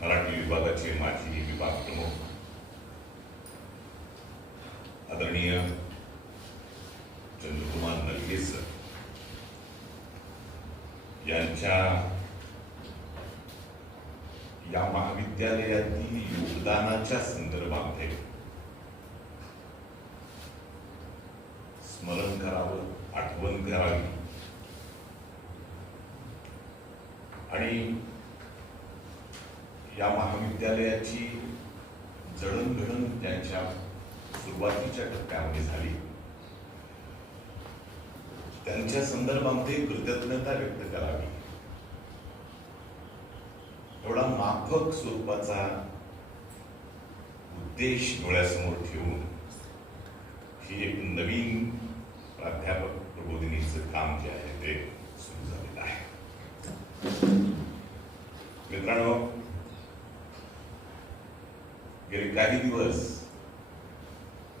मराठी विभागाचे माजी विभाग प्रमुख आदरणीय चंद्रकुमार नलगे सर यांच्या या महाविद्यालयातील योगदानाच्या संदर्भामध्ये स्मरण करावं, आठवण करावी आणि या महाविद्यालयाची जडणघडण त्यांच्या सुरुवातीच्या टप्प्यामध्ये झाली त्यांच्या संदर्भामध्ये कृतज्ञता व्यक्त करावी. एवढा माफक स्वरूपाचा उद्देश डोळ्यासमोर ठेवून ही एक नवीन प्राध्यापक प्रबोधिनीचं काम जे आहे ते सुरू झालेलं आहे. मित्रांनो, गेले काही दिवस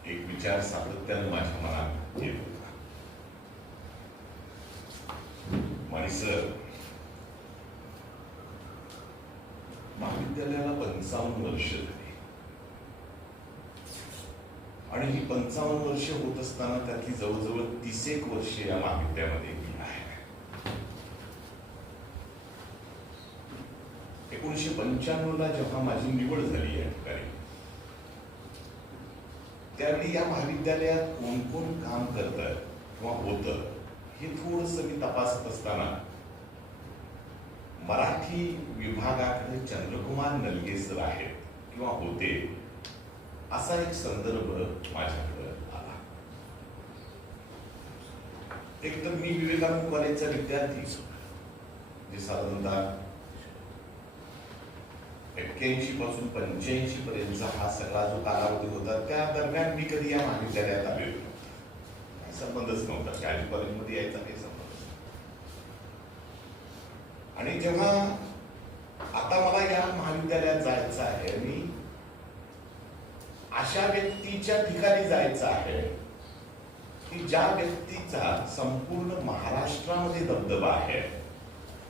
एक विचार सातत्याने माझ्या मनात येत होता. सर, महाविद्यालयाला 55 वर्ष झाली आणि ही 55 वर्ष होत असताना त्यातली जवळजवळ 31 वर्ष या महाविद्यालयामध्ये मी आहे. 1995 ला जेव्हा माझी निवड झाली या ठिकाणी, त्यावेळी या महाविद्यालयात कोण कोण काम करतं किंवा होतं हे थोडंसं मी तपासत असताना मराठी विभागाकडे चंद्रकुमार नलगे सर आहेत किंवा होते असा एक संदर्भ माझ्याकडे आला. एक तर मी विवेकानंद कॉलेजचा विद्यार्थी, जे साधारणतः 81 पासून 85 पर्यंतचा हा सगळा जो कालावधी होता, त्या दरम्यान मी कधी या महाविद्यालयात आलो नव्हतो. संबंधच नव्हता. शाळी कॉलेजमध्ये यायचा काही संबंध. आणि जेव्हा आता मला या महाविद्यालयात जायचं आहे, मी अशा व्यक्तीच्या ठिकाणी जायचं आहे की ज्या व्यक्तीचा संपूर्ण महाराष्ट्रामध्ये दबदबा आहे,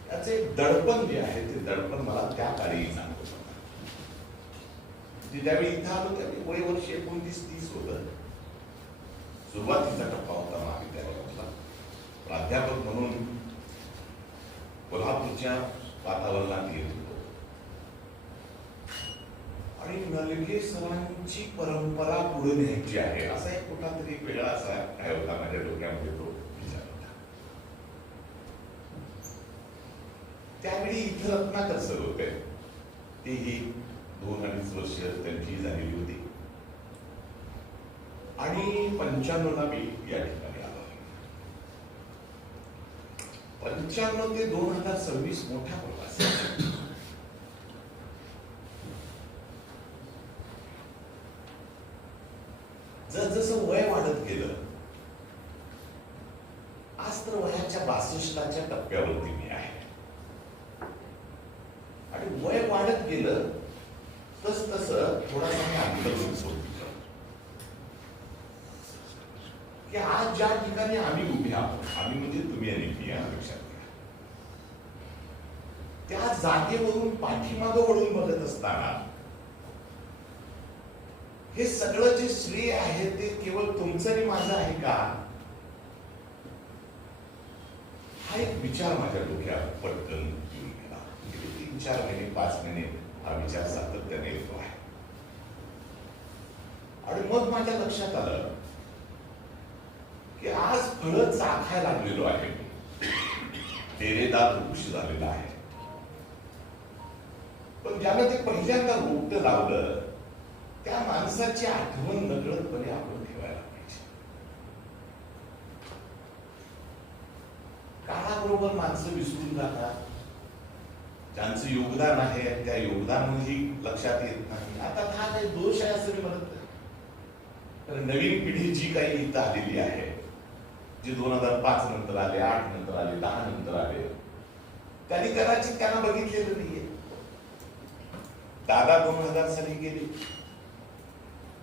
त्याचे दडपण जे आहे ते दडपण मला त्या काळी जाणवत होतं. ज्यावेळी इथं आलो त्यावेळी वय वर्ष 29-30 होतं. सुरुवातीचा टप्पा होता महाविद्यालयातला. प्राध्यापक म्हणून कोल्हापूरच्या वातावरणात येत होतो आणि नलगे सरांची परंपरा पुढे न्यायची आहे असा एक कुठला तरी वेगळा असा काय होता माझ्या डोक्यामध्ये तो विचार होता. त्यावेळी इथं रत्नाकर सर होते. तेही 2-2.5 वर्ष त्यांची झालेली होती आणि 95 ला मी या ठिकाणी आलो. 95 ते 2026 मोठा प्रवास. जसं वय वाढत गेलं, आज तर वयाच्या 62च्या टप्प्यावरती मी आहे आणि वय वाढत गेलं तस थोडासा मी अंतर सोडतो की आज ज्या ठिकाणी आम्ही उभे आहोत, आम्ही म्हणजे तुम्ही आणि मी, लक्षात घ्या, त्या जागेवरून पाठीमागं वळून बघत असताना हे सगळं जे श्रेय आहे ते केवळ तुमचं आणि माझं आहे का, हा एक विचार माझ्या डोक्यात पटकन येऊन गेला. 3-4 महिने 5 महिने हा विचार सातत्याने येतो आहे आणि मग माझ्या लक्षात आलं की आज फळं चाखायला लागलेलो आहे. डेरेदार वृक्ष झालेला आहे, पण ज्यानं ते पहिल्यांदा रोपटं लावलं त्या माणसाची आठवण नकळतपणे आपण ठेवायला पाहिजे. काळाबरोबर माणसं विसरून जातात. ज्यांचं योगदान आहे त्या योगदानही लक्षात येत नाही. आता हा काही दोष आहे असं मी म्हणत नाही, तर नवीन पिढी जी काही इथं आलेली आहे, जे 2005 नंतर आले, 8 नंतर आले, 10 नंतर आले, त्यांनी कदाचित त्यांना बघितलेलं नाहीये. दादा 2000 साली गेले.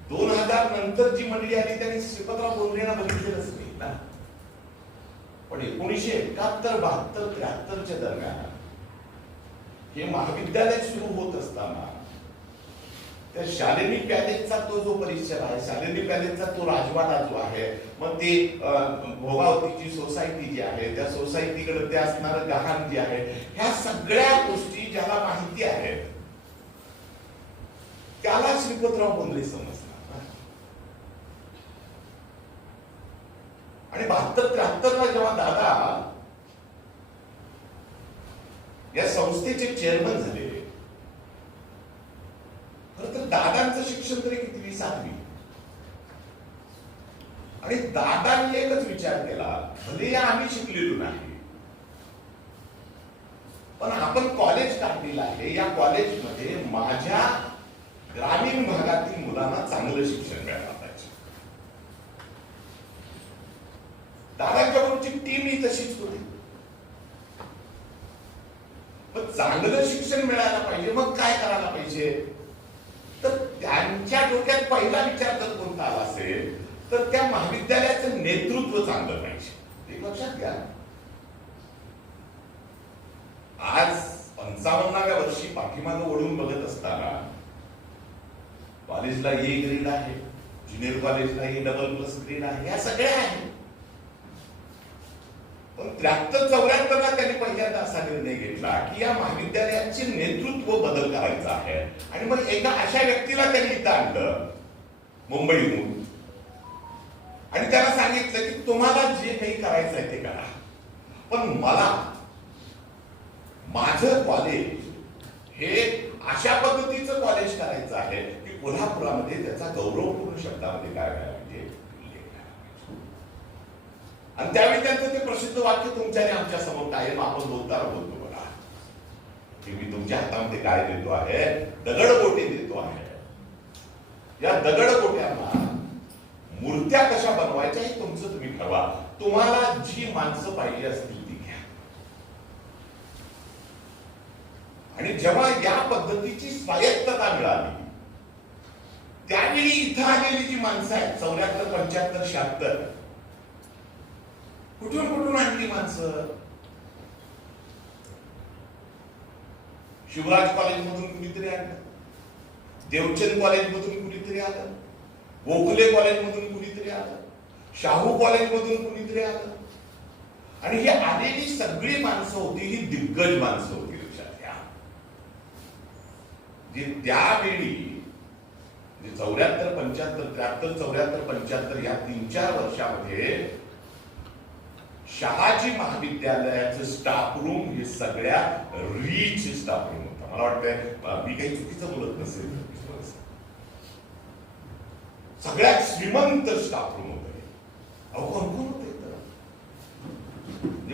2000 नंतर जी मंडळी आली त्यांनी श्रीपतराव बोंद्रेंना बघितलेलंच नाही ना. पण 1971, 72, 73च्या दरम्यान हे महाविद्यालय सुरू होत असताना त्या शालिनी पॅलेसचा तो जो परिसर आहे, शालिनी पॅलेसचा तो राजवाडा जो आहे, मग ते भोगावतीची सोसायटी जी आहे, त्या सोसायटीकडे ते असणारं गहाण जे आहे, ह्या सगळ्या गोष्टी ज्याला माहिती आहेत त्याला श्रीपतराव बोंद्रे समजणार. आणि 72-73 जेव्हा दादा या संस्थेचे चेअरमन झाले, खरं तर दादांचं शिक्षण तरी कितवी 7वी. आणि दादांनी एकच विचार केला, भले आम्ही शिकलेलो नाही, पण आपण कॉलेज काढलेलं आहे, या कॉलेजमध्ये माझ्या ग्रामीण भागातील मुलांना चांगलं शिक्षण मिळालं पाहिजे. दादांच्या बरोबरची टीम ही तशीच होती. मग चांगलं शिक्षण मिळायला पाहिजे, मग काय करायला पाहिजे, तर त्यांच्या डोक्यात पहिला विचार जर कोणता आला असेल तर त्या महाविद्यालयाचं नेतृत्व चांगलं पाहिजे. ते लक्षात घ्या. आज 55व्या वर्षी पाठीमागं वळून बघत असताना कॉलेजला ए ग्रेड आहे, ज्युनियर कॉलेजला A++ ग्रेड आहे, या सगळ्या आहेत. पण 73-74 त्यांनी पहिल्यांदा असा निर्णय घेतला की या महाविद्यालयाचे नेतृत्व बदल करायचा आहे. आणि मग एका अशा व्यक्तीला त्यांनी इथं आणलं मुंबईहून आणि त्याला सांगितलं की तुम्हाला जे काही करायचं आहे ते करा, पण मला माझं कॉलेज हे अशा पद्धतीचं कॉलेज करायचं आहे की कोल्हापुरामध्ये त्याचा गौरवपूर्ण शब्दामध्ये काय व्हायला पाहिजे. आणि त्यावेळी त्यांचं ते प्रसिद्ध वाक्य तुमच्या आणि आमच्या समोर कायम आपण बोलतो बघा, की मी तुमच्या हातामध्ये काय देतो आहे, दगडगोटे देतो आहे. या दगडगोट्यांना मूर्त्या कशा बनवायच्या हे तुमचं तुम्ही ठरवा. तुम्हाला जी माणसं पाहिजे असतील ती घ्या. आणि जेव्हा या पद्धतीची स्वायत्तता मिळाली त्यावेळी इथं आलेली जी माणसं आहेत 74, 75, 76 कुठून आणली माणसं. शिवराज कॉलेजमधून कुणीतरी आलं, देवचंद कॉलेजमधून कुणीतरी आलं, गोखले कॉलेजमधून कुणीतरी आलं, शाहू कॉलेजमधून कुणीतरी आलं. आणि ही आलेली सगळी माणसं होती ही दिग्गज माणसं होती. लक्षात घ्या, जे त्यावेळी 74, 75, 73, 74, 75 या 3-4 वर्षामध्ये शहाजी महाविद्यालयाचं स्टाफ रूम हे सगळ्यात रीच स्टाफ रूम होता. मला वाटतं मी काही चुकीचं बोलत नसेल, सगळ्यात श्रीमंत स्टाफ रूम होते. अहो कोण होते,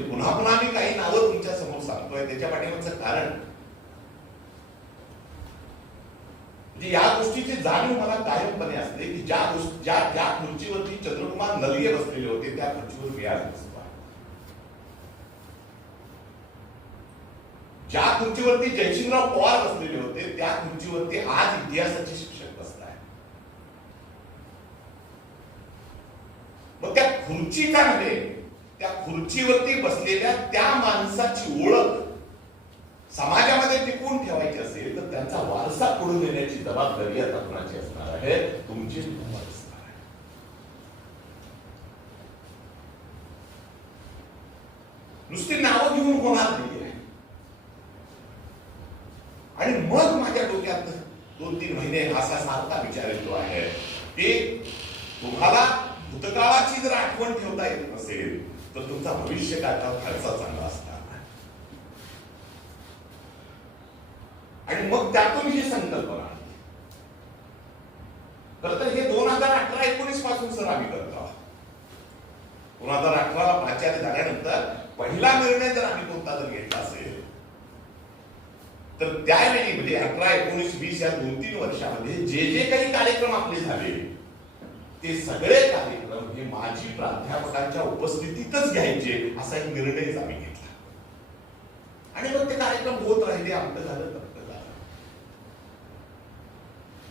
पुन्हा पुन्हा मी काही नावं तुमच्या समोर सांगतोय त्याच्या पाठीमागचं कारण म्हणजे या गोष्टीची जाणीव मला कायमपणे असते की ज्या खुर्चीवरती चंद्रकुमार नलिये बसलेले होते त्या खुर्चीवर मी आज बसतो. ज्या खुर्चीवरती जयसिंगराव पवार बसलेले होते त्या खुर्चीवरती आज इतिहासाचे शिक्षक बसलाय. मग त्या खुर्चीचा नव्हे, त्या खुर्चीवरती बसलेल्या त्या माणसाची ओळख समाजामध्ये टिकवून ठेवायची असेल तर त्यांचा वारसा पुढे नेण्याची जबाबदारी आता कोणाची असणार आहे, तुमची असणार आहे. नुसती नावं घेऊन होणार नाहीये. आणि मग माझ्या डोक्यात 2-3 महिने असा सारखा विचार येतो आहे की तुम्हाला भूतकाळाची जर आठवण ठेवता येत नसेल तर तुमचा भविष्य काळाचा फारसा चांगला असणार. आणि मग त्यातून ही संकल्पना आली. खरं तर हे 2018-19 पासून सर आम्ही करतो. 2018ला प्राचार्य झाल्यानंतर पहिला निर्णय जर आम्ही कोणता जर घेतला असेल तर त्यावेळी म्हणजे 18, 19, 20 या 2-3 वर्षामध्ये जे काही कार्यक्रम आपले झाले ते सगळे कार्यक्रम हे माजी प्राध्यापकांच्या उपस्थितीतच घ्यायचे असा एक निर्णयच आम्ही घेतला. आणि मग ते कार्यक्रम होत राहिले. आमचं झालं, तप्त झालं.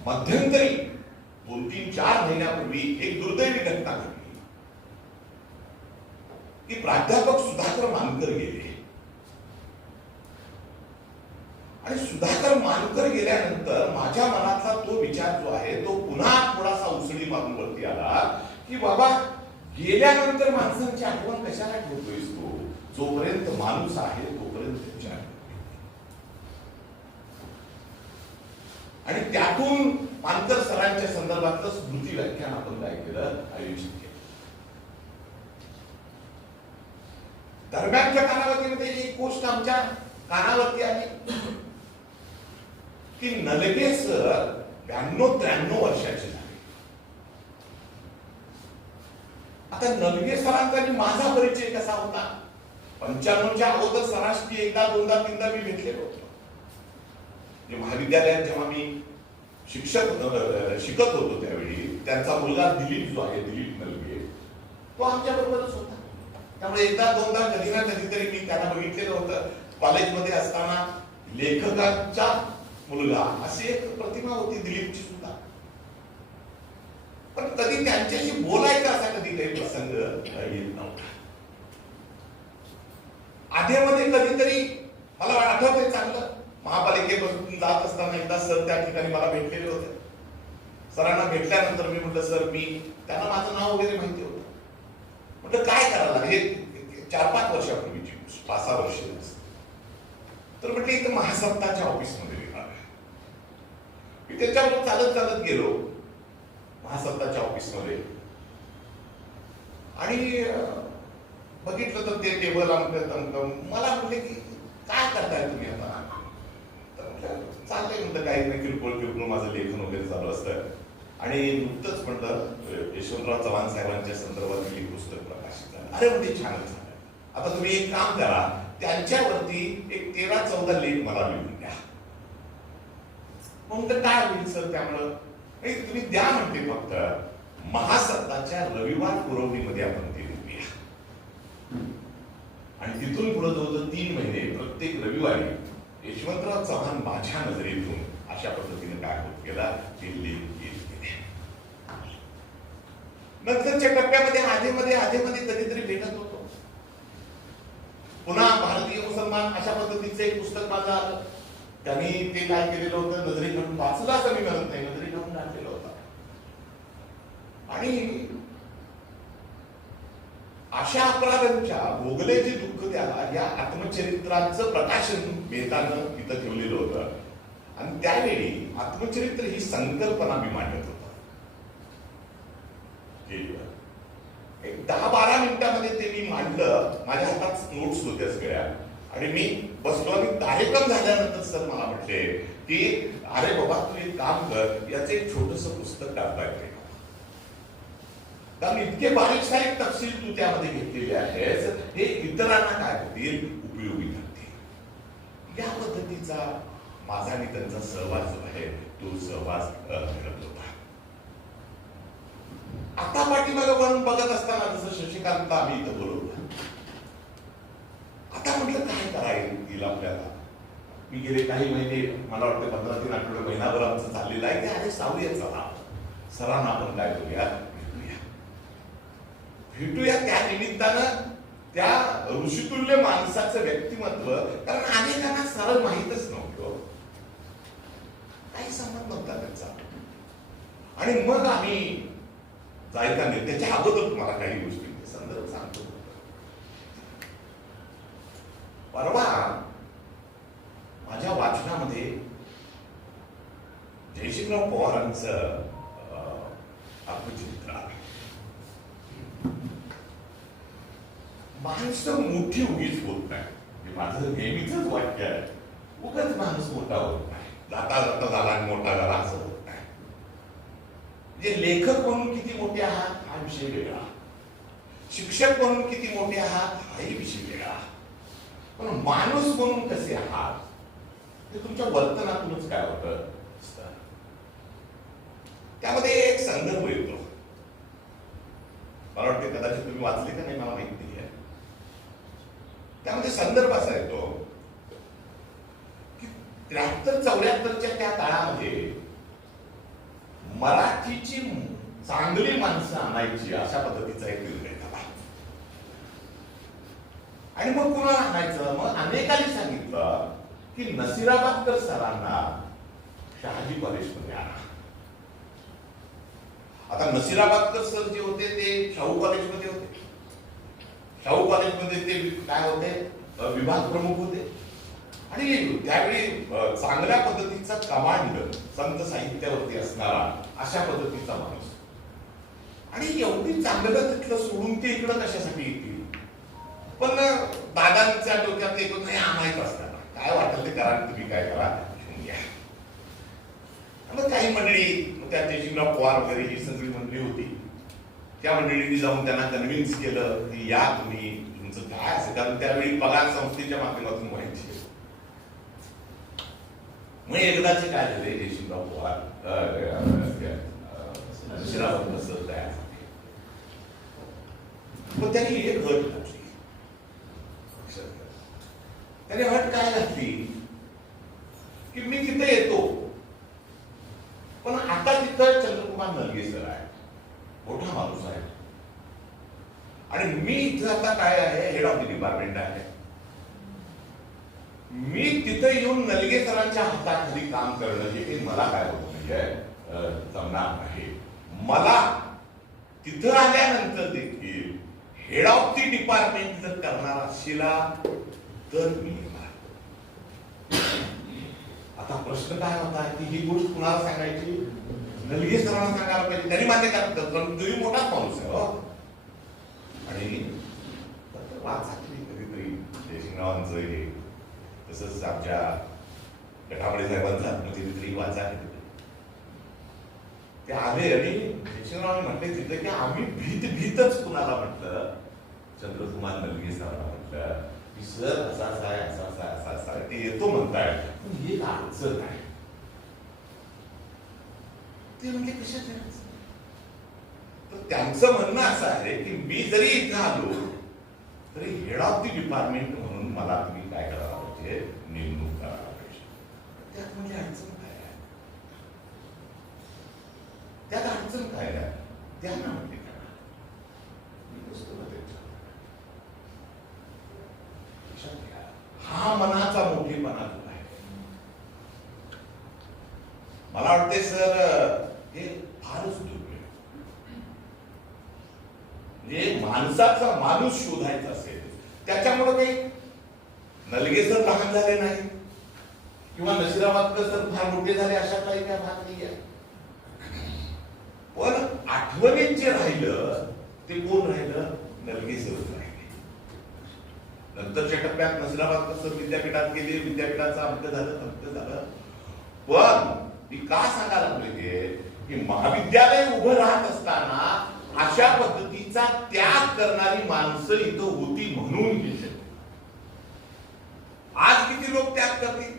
मध्यंतरी 2-3-4 महिन्यापूर्वी एक दुर्दैवी घटना घडली की प्राध्यापक सुधाकर मानकर गेले आणि सुधाकर मानकर गेल्यानंतर माझ्या मनातला तो विचार जो आहे तो पुन्हा थोडासा उसळी मारून वरती आला की बाबा गेल्यानंतर माणसांची आठवण कशाला ठेवतोयस तू? जोपर्यंत माणूस आहे तोपर्यंत विचार. आणि त्यातून मानकर सरांच्या संदर्भातलं स्मृती व्याख्यान आपण काय केलं, आयोजित केलं. दरम्यानच्या कालावधीमध्ये एक गोष्ट आमच्या कानावरती आली की नलगे सर 92-93 वर्षाचे झाले. आता नलगे सरांचा आणि माझा परिचय कसा होता? 95च्या अगोदर सरासरी एकदा दोनदा तीनदा मी भेटलेलो होतो. महाविद्यालयात जेव्हा मी शिकत होतो त्यावेळी त्यांचा मुलगा दिलीप जो आहे, दिलीप नलगे, तो आमच्या बरोबरच होता. त्यामुळे एकदा दोनदा कधी ना कधीतरी मी त्यांना बघितलेलं होतं. कॉलेजमध्ये असताना लेखकाचा मुलगा अशी एक प्रतिमा होती दिलीपची सुद्धा. पण कधी त्यांच्याशी बोलायचा असा कधी काही प्रसंग येत नव्हता. आधीमध्ये कधीतरी मला आठवतंय चांगलं, महापालिकेपासून जात असताना एकदा सर त्या ठिकाणी मला भेटलेले होते. सरांना भेटल्यानंतर मी म्हटलं सर, मी त्यांना माझं नाव वगैरे माहिती होतं. म्हटलं काय करायला, हे 4-5 वर्षापूर्वीची 5-6 वर्ष. तर म्हटलं इथं महासत्ताच्या ऑफिसमध्ये येणार आहे. मी त्याच्यावर चालत चालत गेलो महासत्ताच्या ऑफिसमध्ये आणि बघितलं तर ते टेबल मला म्हटले की काय करताय तुम्ही आता? तर म्हटलं चाललंय, म्हटलं काही नाही, किरकोळ माझं लेखन वगैरे चालू असतं. आणि नुकतंच म्हटलं यशवंतराव चव्हाण साहेबांच्या संदर्भात एक पुस्तक प्रकाशित झालं. अरे म्हणजे छानच झालं. आता तुम्ही एक काम करा, त्यांच्यावरती एक 13-14 लेख मला लिहून द्या. मग तर काय होईल सर? त्यामुळं तुम्ही द्या म्हणते, फक्त महासत्ताच्या रविवार पुरवणीमध्ये आपण ते लिहूया. आणि तिथून पुढे जवळजवळ 3 महिने प्रत्येक रविवारी यशवंतराव चव्हाण माझ्या नजरेतून अशा पद्धतीने काय होत गेला ते लेख येत गेले. नंतरच्या टप्प्यामध्ये आधेमध्ये कधीतरी भेटत होतो. पुन्हा भारतीय मुसलमान अशा पद्धतीचं एक पुस्तक माझं आलं. त्यांनी ते काय केलेलं होतं, नजरे काढून वाचलं असं मी म्हणत नाही, नजरे काढून टाकलेलं होतं. आणि अशा अपराधांच्या भोगले जे दुःख त्याला या आत्मचरित्राचं प्रकाशन मेहतानं इथं ठेवलेलं होतं. आणि त्यावेळी आत्मचरित्र ही संकल्पना मी मांडत होतो. एक 10-12 मिनिटांमध्ये ते मी मांडलं. माझ्या हातात नोट्स होत्या सगळ्या. आणि मी बसलो आणि कार्यक्रम झाल्यानंतर सर मला म्हटले की अरे बाबा तू एक काम कर, याचं एक छोटस पुस्तक काढता येते. कारण इतके बारीक तपशील तू त्यामध्ये घेतलेले आहेस, हे इतरांना काय होतील, उपयोगी ठरतील. या पद्धतीचा माझा आणि त्यांचा सहवास जो आहे तो सहवास घडत होता. आता पाठीमागे वळून बघत असताना जसं शशिकांत आम्ही इथं बोलवलं, आता म्हटलं काय करायला येईल आपल्याला. मी गेले काही महिने, मला वाटतं 15-3 आठवडे, महिनाभर आमचं चाललेलं आहे की अरे सावली चला सरांना आपण काय करूया, भेटूया. त्या निमित्तानं त्या ऋषितुल्य माणसाचं व्यक्तिमत्व, कारण अनेकांना सरळ माहीतच नव्हतं, काही संबंध नव्हता त्याचा. आणि मग आम्ही जायचा नाही, त्याच्या अगोदर तुम्हाला काही गोष्टी संदर्भ सांगतो. परवा माझ्या वाचनामध्ये जयसिंगराव पवारांचं आत्मचरित्र आहे. माणसं मोठी उगीच होत नाही, हे माझं नेहमीच वाक्य आहे. उगाच माणूस मोठा होत नाही, जाता जाता झाला आणि मोठा झाला असं होत नाही. म्हणजे लेखक म्हणून किती मोठे आहात हा विषय वेगळा, शिक्षक म्हणून किती मोठे आहात हाही विषय वेगळा, पण माणूस म्हणून कसे आहात ते तुमच्या वर्तनातूनच काय होतं. त्यामध्ये एक संदर्भ येतो, मला वाटते कदाचित तुम्ही वाचले का नाही मला माहित नाही आहे. त्यामध्ये संदर्भ असा येतो की 73-74च्या त्या काळामध्ये मराठीची चांगली माणसं आणायची अशा पद्धतीचा एक निर्णय झाला. आणि मग कुणाला आणायचं, मग अनेकांनी सांगितलं की नसिराबादकर सरांना शहाजी कॉलेजमध्ये आणा. आता नसिराबादकर सर जे होते ते शाहू कॉलेजमध्ये होते. शाहू कॉलेजमध्ये ते काय होते, विभाग प्रमुख होते. आणि त्यावेळी चांगल्या पद्धतीचा कमांड संत साहित्यावरती असणारा अशा पद्धतीचा माणूस. आणि एवढी चांगलं तिथलं सोडून ते इकडं कशासाठी येतील. पण दादांच्या डोक्यात एक नाही आणायचं असणार, काय वाटेल ते करा, तुम्ही काय करा घेऊन घ्या. मग काही मंडळी, त्या जयसिंगराव पवार वगैरे ही सगळी मंडळी होती, त्या मंडळींनी जाऊन त्यांना कन्व्हिन्स केलं की या तुम्ही, तुमचं काय असेल, कारण त्यावेळी पगार संस्थेच्या माध्यमातून व्हायचे. मग एकदाचे काय झाले, जयसिंगराव पवार सर तयार झाले. पण त्यांनी एक अट घातली. त्याने अट काय घातली की मी तिथे येतो, पण आता तिथं चंद्रकुमार नलगे सर आहे, मोठा माणूस आहे, आणि मी इथं आता काय आहे, हेड ऑफ द डिपार्टमेंट आहे. मी तिथे येऊन नलगे सरांच्या हाताखाली काम करणं हे मला काय होत नाहीये, जमणार नाही. मला तिथं आल्यानंतर देखील हेड ऑफ द डिपार्टमेंट जर करणार असेला तर मी. आता प्रश्न काय होता की ही गोष्ट कुणाला सांगायची, नलगे सरांना सांगायला पाहिजे, त्यांनी मान्य करतात, तुम्ही मोठाच माणूस आहे. आणि वाचायची कधीतरी जयसिंगरावांचं हे, तसंच आमच्या गटामळे साहेबांचा कधीतरी वाचा. ते आले आणि जयसिंगरावांनी म्हटले तिथे की आम्ही भीतच कुणाला म्हटलं, चंद्रकुमार नलगे सरांना म्हटलं की सर असा असा आहे, असा असा असा असा आहे, ते येतो म्हणताय, पण हे अडचण आहे. ते म्हणजे कशात आहे. तर त्यांचं म्हणणं असं आहे की मी जरी इथं आलो तरी हेड ऑफ द डिपार्टमेंट म्हणून मला तुम्ही काय करायला पाहिजे, नेमणूक करायला पाहिजे. त्यात म्हणजे अडचण काय आहे, त्यात अडचण काय आहे, त्यांना म्हणजे हा मनाचा मोठेपणा आहे. मला वाटते सर हे फारच दुर्मिळ. म्हणजे माणसाचा माणूस शोधायचा असेल, त्याच्यामुळे काही नलगे सर लहान झाले नाही किंवा नसिराबादकर सर फार मोठे झाले अशा काही काय भाग नाही आहे. पण आठवणीत जे राहिलं ते कोण राहिलं, नलगे सर राहिले. नंतरच्या टप्प्यात नसिराबादकर सर विद्यापीठात गेले, विद्यापीठाचं अंक झालं. पण मी का सांगायला लागले की महाविद्यालय उभं राहत असताना अशा पद्धतीचा त्याग करणारी माणसं इथं होती म्हणून हे शक्य. आज किती लोक त्याग करतील.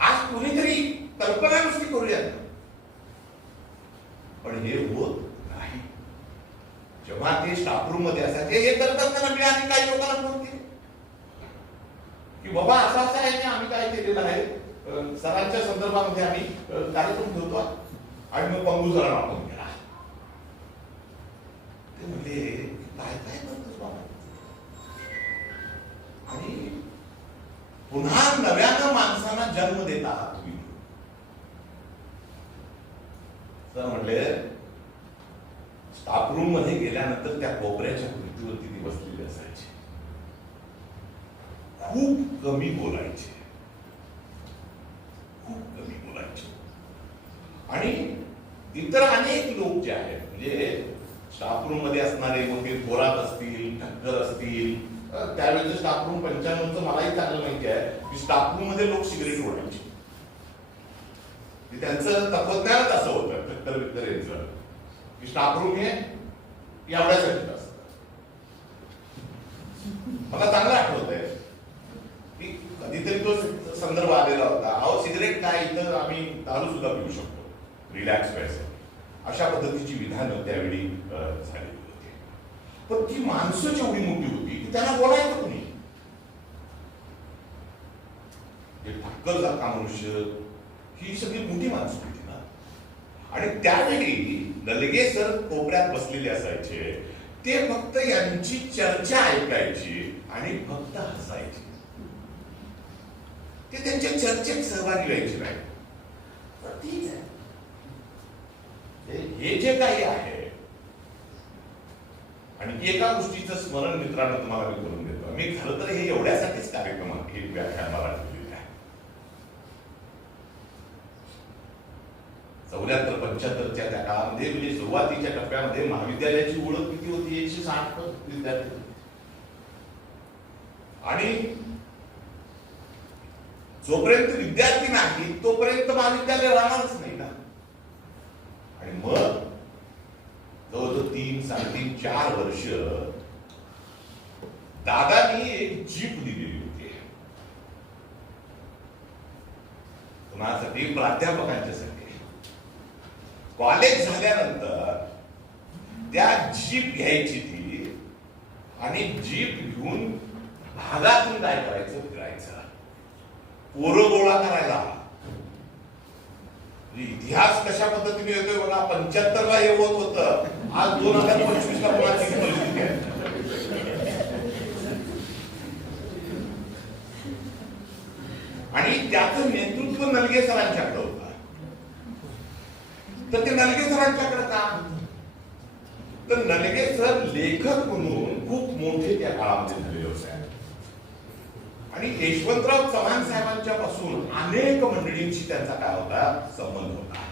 आज कुणीतरी कल्पना नुसती करूयात, पण हे होत नाही. जेव्हा ते स्टाफ रूम मध्ये असायचे, हे करत असताना मी आणि काही लोकांना फोन केले की बाबा असं असं आहे, आम्ही काय केलेलं आहे, सरांच्या संदर्भामध्ये आम्ही कार्यक्रम ठेवतो आणि मग पंगू सरांना फोन केला. ते म्हणजे काय काय करतोस बाबा. आणि पुन्हा नव्यानं माणसांना जन्म देत आहात तुम्ही. सर म्हणले स्टाफ रूम मध्ये गेल्यानंतर त्या कोपऱ्याच्या खुर्चीवरती ती बसलेली असायची, खूप कमी बोलायचे, खूप कमी बोलायचे. आणि इतर अनेक लोक जे आहेत, म्हणजे स्टाफ रूम मध्ये असणारे, मग ते थोरात असतील, ठक्कर असतील, त्यावेळेचं स्टाफ रूम 95चं मलाही चांगलं माहिती आहे की स्टाफ रूम मध्ये लोक सिगरेट ओढायचे. त्यांचं तत्वज्ञानच असं होतं ठक्कर विक्कर यांचं की स्टाफ रूम हे एवढ्यासाठी असतं. मला चांगलं आठवत आहे की कधीतरी तो संदर्भ आलेला होता, अहो सिगरेट काय, इथं आम्ही दारू सुद्धा पिऊ शकतो, रिलॅक्स व्हायचं, अशा पद्धतीची विधानं त्यावेळी झालेली होती. पण ती माणसं जेवढी मोठी होती की त्यांना बोलायचं कोणी. ठक्कर जाता मनुष्य ही सगळी मोठी माणसं होती ना. आणि त्यावेळी नलगे सर कोपऱ्यात बसलेले असायचे, ते फक्त यांची चर्चा ऐकायची आणि फक्त हसायची. ते त्यांच्या चर्चेत सहभागी व्हायचे नाही. तर ठीक आहे, हे जे काही आहे. आणि एका गोष्टीचं स्मरण मित्रांनो तुम्हाला मी करून देतो. मी खरं तर हे एवढ्यासाठीच कार्यक्रमात ही व्याख्यान मला ठेवलेली आहे. 74-75च्या त्या काळामध्ये म्हणजे सुरुवातीच्या टप्प्यामध्ये महाविद्यालयाची ओळख किती होती? 160 विद्यार्थी. आणि जोपर्यंत विद्यार्थी नाही तोपर्यंत महाविद्यालय राहणारच नाही ना. आणि मग जवळजवळ 3-3.5-4 वर्ष दादानी एक जीप दिलेली होती कुणासाठी? प्राध्यापकांच्यासाठी. कॉलेज झाल्यानंतर त्या जीप घ्यायची ती आणि जीप घेऊन भागातून काय करायचं? फिरायचं, पोरं गोळा करायला. इतिहास कशा पद्धतीने येतोय बघा. 75ला हे होत होतं, आज 2025ला कोणाची परिस्थिती आहे. आणि त्याचं नेतृत्व नलगे सरांच्याकडे होतं. तर ते नलगे सरांच्याकडे का? तर नलगे सर लेखक म्हणून खूप मोठे त्या काळामध्ये झालेले होते. आणि यशवंतराव चव्हाण साहेबांच्या पासून अनेक मंडळींशी त्यांचा काय होता? संबंध होता.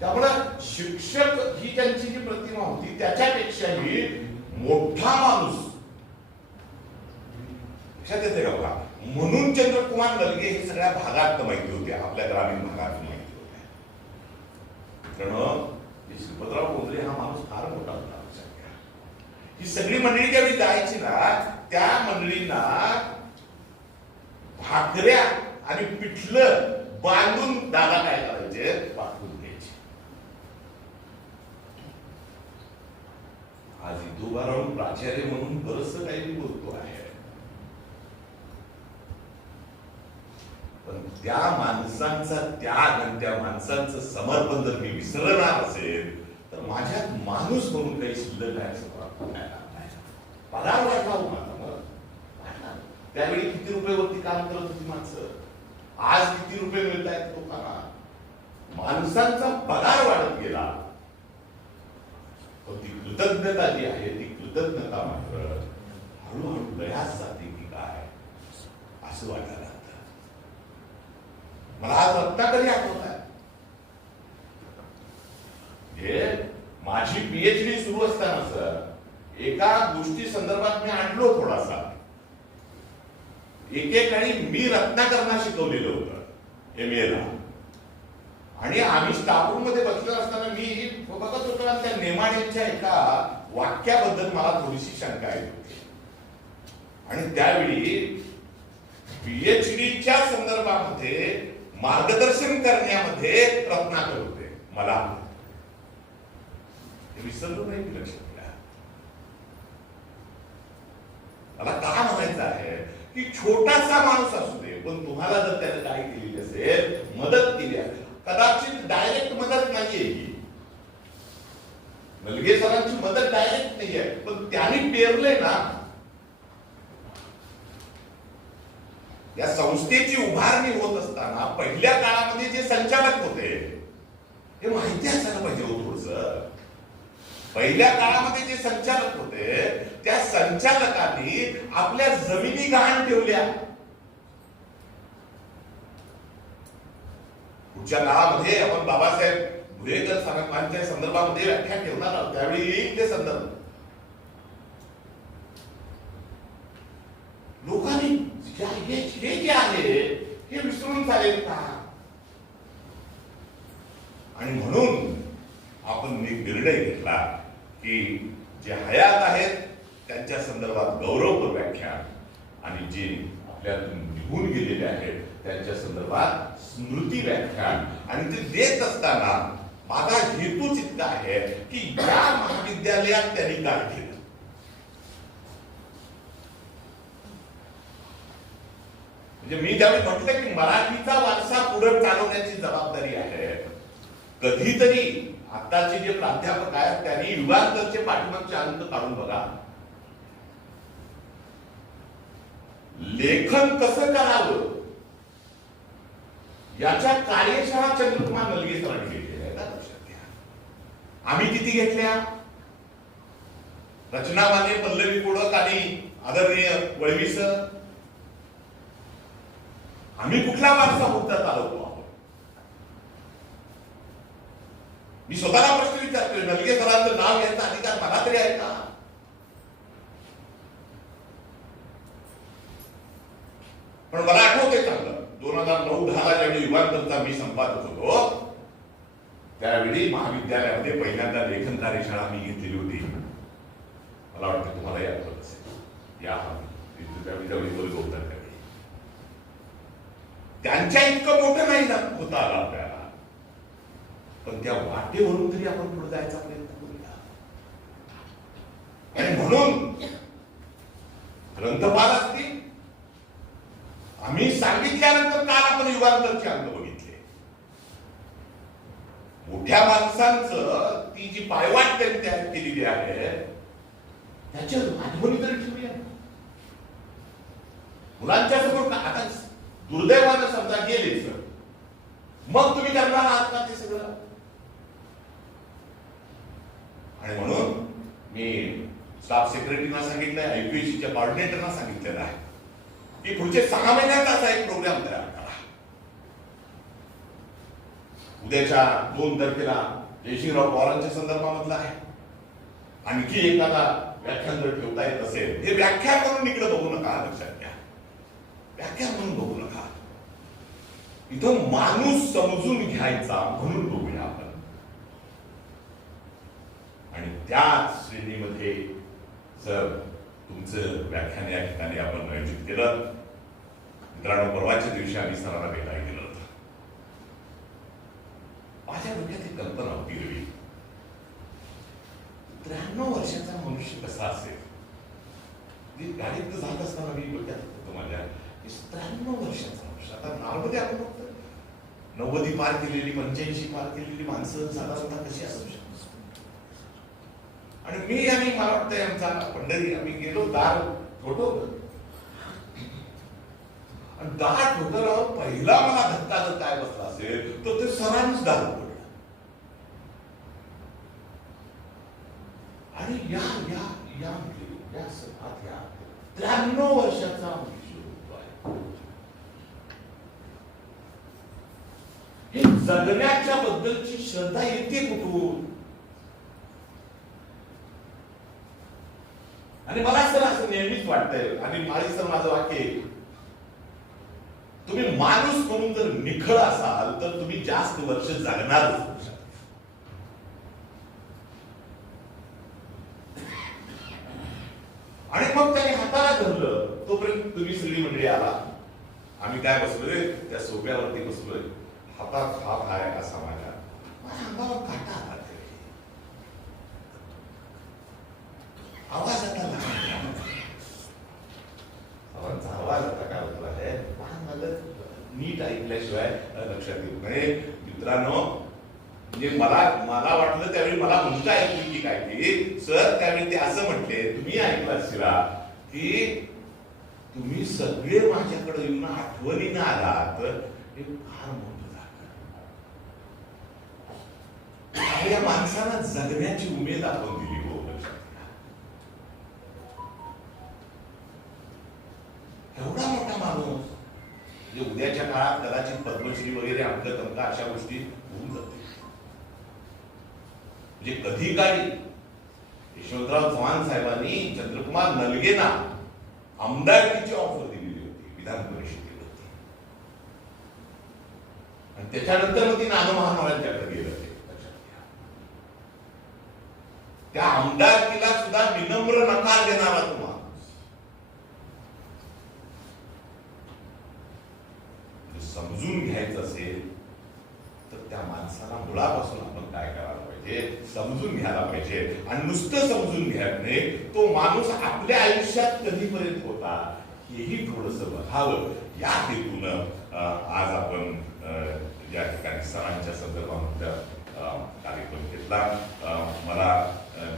त्यामुळं शिक्षक ही त्यांची जी प्रतिमा होती त्याच्यापेक्षाही मोठा माणूस लक्षात येते का बघा. म्हणून चंद्रकुमार नलगे हे सगळ्या भागात माहिती होते, आपल्या ग्रामीण भागात माहिती होते. कारण श्रीपतराव बोंद्रे हा माणूस फार मोठा होता. ही सगळी मंडळी ज्यावेळी जायची ना त्या मंडळींना भाकऱ्या आणि पिठलं बांधून दादा काय करायचे? पाठवून द्यायचे. आज इथं राहून प्राचार्य म्हणून बरंच काही मी बोलतो आहे. पण त्या माणसांचा त्याग आणि त्या माणसांचं समर्पण जर मी विसरणार असेल तर माझ्यात माणूस म्हणून काही शिल्लक आहे. पगार वाढला हो माझा. त्यावेळी किती रुपयावरती काम करत होती माणसं, आज किती रुपये मिळत आहेत लोकांना. माणसांचा पगार वाढत गेला. पण ती कृतज्ञता जी आहे ती कृतज्ञता मात्र हळूहळू लयास जाते की काय असं वाटायला लागतं. मला आज रत्नाकरी आठवत आहे. माझी पीएचडी सुरू असताना सर एका गोष्टी संदर्भात मी आणलो थोडासा. एकेकाळी मी रत्नाकरना शिकवलेलं होतं MA ला. आणि आम्ही स्टाफ रूम मध्ये बसलो असताना मी बघत होतो त्या नेमाड्यांच्या एका वाक्याबद्दल मला थोडीशी शंका येत होती. आणि त्यावेळी पीएचडीच्या संदर्भामध्ये मार्गदर्शन करण्यामध्ये रत्नाकर होते. मला विसरलो नाही की लक्षात घ्या. मला का म्हणायचं आहे की छोटासा माणूस असू दे पण तुम्हाला जर त्याने काय केलेली असेल, मदत केली असेल, कदाचित डायरेक्ट मदत नाहीये ही, नलगे सरांची मदत डायरेक्ट नाहीये, पण त्यांनी पेरले ना. या संस्थेची उभारणी होत असताना पहिल्या काळामध्ये जे संचालक होते हे माहिती असायला पाहिजे हो थोडस. पहिल्या काळामध्ये जे संचालक होते त्या संचालकांनी आपल्या जमिनी गहाण ठेवल्या. पुढच्या काळामध्ये आपण बाबासाहेब भुरेकर साहेबांच्या संदर्भामध्ये व्याख्या ठेवणार आहोत, त्यावेळी येईल ते संदर्भ. लोकांनी हे जे आहे हे विसरून चालेल का? आणि म्हणून आपण निर्णय घेतला की जे हयात आहेत त्यांच्या संदर्भात गौरवपूर्ण व्याख्यान आणि जे आपल्यातून निघून गेलेले आहेत त्यांच्या संदर्भात स्मृती व्याख्यान. आणि ते देत असताना माझा हेतूच इतका आहे की या महाविद्यालयात त्यांनी काय केलं. म्हणजे मी त्यावेळी म्हटलं की मराठीचा वारसा पुढे चालवण्याची जबाबदारी आहे. कधीतरी आत्ताचे जे प्राध्यापक आहेत त्यांनी युगांतरचे पाठीमागचे अंक काढून बघा. लेखन कसं करावं याच्या कार्यशाळा चंद्रकुमार नलगे सरांनी घेतलेल्या आहेत. लक्षात घ्या. आम्ही किती घेतल्या? रचना माने, पल्लवी कोडक आणि आदरणीय वळवी सर. आम्ही कुठला वारसा मुद्दा चालवतो आहोत? मी स्वतःला प्रश्न विचारतोय, नलगे सरांचं नाव घ्यायचा अधिकार मला तरी आहे का? पण मला आठवते चांगलं, 2009-10 ज्यावेळी युगांतरचा मी संपादक होतो त्यावेळी महाविद्यालयामध्ये पहिल्यांदा लेखन कार्यशाळा मी घेतलेली होती. मला वाटतं तुम्हाला याद होत असेल. या त्यांच्या इतकं मोठं नाही होता आलं आपल्याला, पण त्या वाटेवरून तरी आपण पुढे जायचा प्रयत्न करूया. आणि म्हणून ग्रंथपाल असतील, आम्ही सांगितल्यानंतर काल आपण युगांतरचे अंक बघितले. मोठ्या माणसांचं ती जी पायवाट त्यांनी तयार केलेली आहे त्याच्या आठवणी तरी ठेवूया. मुलांच्या समोर आता दुर्दैवानं समजा गेले सर, मग तुम्ही करणार आहात का ते सगळं? आणि म्हणून मी स्टाफ सेक्रेटरीना सांगितलंय, आयपीएससीच्या कॉर्डिनेटरना सांगितलेलं आहे की पुढचे 6 महिन्यात असा एक प्रोग्राम तयार करा. उद्याच्या 2 तारखेला जयसिंगराव पवारांच्या संदर्भामधला आहे. आणखी एखादा व्याख्यान जर ठेवता येत असेल, हे व्याख्या करून इकडे बघू नका. लक्षात घ्या, व्याख्या म्हणून बघू नका. इथं माणूस समजून घ्यायचा म्हणून बघूया आपण. आणि त्याच श्रेणीमध्ये सर तुमचं व्याख्यान या ठिकाणी आपण आयोजित केलं. मित्रांनो, परवाच्या दिवशी आम्ही सरांना भेटायला गेलो होतो. माझ्या डोक्यात एक कल्पना होती रवी, 93 वर्षाचा मनुष्य कसा असेल. गाडीत जात असताना मी डोक्यात होतो माझ्या, 93 वर्षाचा मनुष्य. आता नॉर्मली आपण बघतो 90 पार केलेली, 85 पार केलेली माणसं साधारणतः कशी असू शकतात. आणि मी आणि मला वाटतंय आमचा पंढरी, आम्ही गेलो, दार ठोठवलं आणि दार ठोठवल्यावर पहिला मला धक्का जर काय बसला असेल तर ते सरांनीच दार उघडलं. आणि या या या या सरात या 93 वर्षाचा मनुष्य आहे. हे जगण्याच्या बद्दलची श्रद्धा येते कुठून? आणि मला सर असं नेहमीच वाटतंय, आणि माळी सर माझं वाक्य, तुम्ही माणूस म्हणून जर निखळ असाल तर तुम्ही जास्त वर्ष जगणारच. आणि मग त्याने हाताला धरलं, तोपर्यंत तुम्ही सगळी मंडळी आला. आम्ही काय बसलोय, त्या सोप्यावरती बसलोय, हातात हात आहे असा माझ्या अंगावर काटा आला. आवाज आता आवाज आता काय होतो आहे, नीट ऐकल्याशिवाय लक्षात येऊ नये. मित्रांनो, म्हणजे मला वाटलं त्यावेळी मला मुलगा ऐकली की काय की सर त्यावेळी ते असं म्हटले, तुम्ही ऐकलं असेला की तुम्ही सगळे माझ्याकडे येऊन आठवणीनं आलात, हे फार मोठं झालं. या माणसाला जगण्याची उमेद आपण दिली. हो, एवढा मोठा माणूस म्हणजे उद्याच्या काळात कदाचित पद्मश्री वगैरे अंक तंका अशा गोष्टी होऊन जाते. म्हणजे कधी काळी यशवंतराव चव्हाण साहेबांनी चंद्रकुमार नलगेंना आमदारकीची ऑफर दिलेली होती, विधान परिषदेत होती. आणि त्याच्यानंतर मग ती नाना महानवरांच्याकडे गेलं. त्या आमदारकीला सुद्धा विनम्र नकार देणारा तो माणूस. समजून घ्यायचं असेल तर त्या माणसाला मुळापासून आपण काय करायला पाहिजे, समजून घ्यायला पाहिजे. आणि नुसतं समजून घ्यायला नाही, तो माणूस आपल्या आयुष्यात कधीपर्यंत होता हेही थोडस बघावं. या हेतून आज आपण या ठिकाणी सरांच्या संदर्भात कार्यक्रम घेतला. मला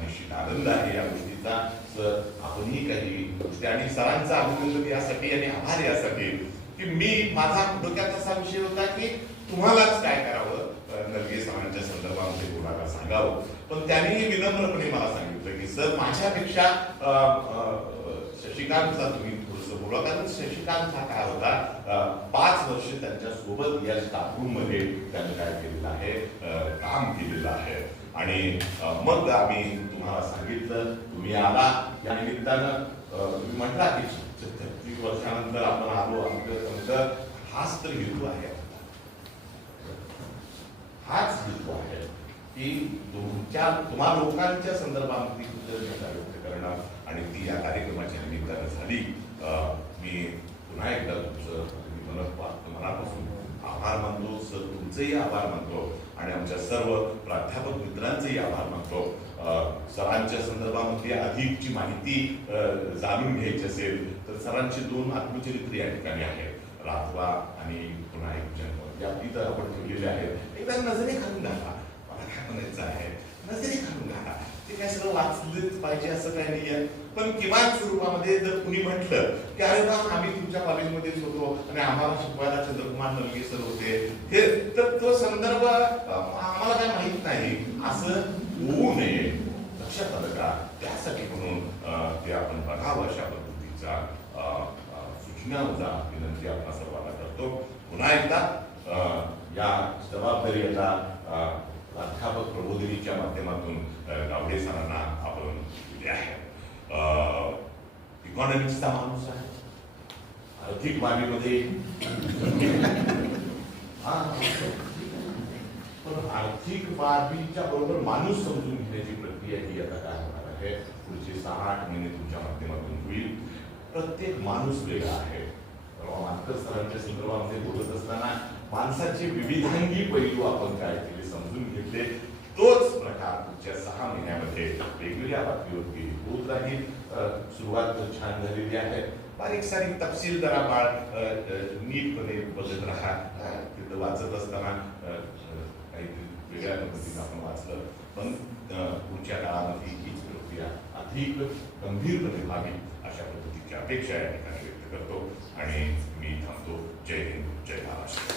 निश्चित आनंद आहे या गोष्टीचा. सर आपणही काही गोष्टी आणि सरांचा अभिनंदन यासाठी आणि आभार यासाठी की मी माझा डोक्यात असा विषय होता की तुम्हालाच काय करावं, नलगे सरांच्या संदर्भामध्ये कोणाला सांगावं, पण त्यांनी विनम्रपणे मला सांगितलं की सर माझ्यापेक्षा शशिकांतचा तुम्ही थोडंसं बोला, कारण शशिकांत हा काय होता 5 वर्ष त्यांच्या सोबत या स्टाफ रूम मध्ये त्यांनी काय केलेलं आहे, काम केलेलं आहे. आणि मग आम्ही तुम्हाला सांगितलं, तुम्ही आला या निमित्तानं, तुम्ही म्हटला की 33 वर्षानंतर आपण आलो, आमचं हाच तर हेतू आहे, हाच हेतू आहे की तुम्हा लोकांच्या संदर्भामध्ये कृतज्ञता व्यक्त करणं, आणि ती या कार्यक्रमाच्या निमित्तानं झाली. मी पुन्हा एकदा तुमचं मनापासून आभार मानतो सर, तुमचेही आभार मानतो आणि आमच्या सर्व प्राध्यापक मित्रांचेही आभार मानतो. सरांच्या संदर्भामध्ये अधिकची माहिती जाणून घ्यायची असेल तर सरांची 2 आत्मचरित्र या ठिकाणी आहेत, रातवा आणि पुन्हा एक जन्म, या इथं आपण ठेवलेले आहेत. एकदा नजरे घालून घाला, मला काय म्हणायचं आहे, नजरे घालून घाला. ते काय सगळं वाचलंच पाहिजे असं काही नाहीये, पण किमान स्वरूपामध्ये जर कुणी म्हटलं की अरे वा आम्ही तुमच्या कॉलेजमध्येच होतो आणि आम्हाला शिकवायला चंद्रकुमार नलगे सर होते, हे तर तो संदर्भ आम्हाला काय माहित नाही असं होऊ नये, लक्षात आलं का? त्यासाठी म्हणून ते आपण बघावं अशा पद्धतीचा सूचना विनंती आपण सर्वांना करतो. पुन्हा एकदा या जबाबदारी आता प्राध्यापक प्रबोधिनीच्या माध्यमातून गावडे सरांना आपण दिले आहे. इकॉनॉमिक्सचा माणूस आहे, आर्थिक बाबीमध्ये पण आर्थिक बाबीच्या बरोबर माणूस समजून घेण्याची प्रक्रिया ही आता काय होणार आहे, पुढचे 6-8 महिने तुमच्या माध्यमातून होईल. प्रत्येक माणूस वेगळा आहे. मानकर सरांच्या संदर्भामध्ये बोलत असताना माणसाचे विविधांगी पैलू आपण काय केले समजून घेतले, तोच प्रकार पुढच्या 6 महिन्यामध्ये वेगवेगळ्या पातळीवरती होत राहील. सुरुवात छान झालेली आहे. बारीक सारीक तपशील जरा नीटपणे बघत राहा. तिथं वाचत असताना काहीतरी वेगळ्या पद्धतीने आपण वाचलं, पण पुढच्या काळामध्ये हीच प्रक्रिया अधिक गंभीरपणे व्हावी अशा पद्धतीची अपेक्षा या ठिकाणी व्यक्त करतो आणि मी थांबतो. जय हिंद, जय महाराष्ट्र.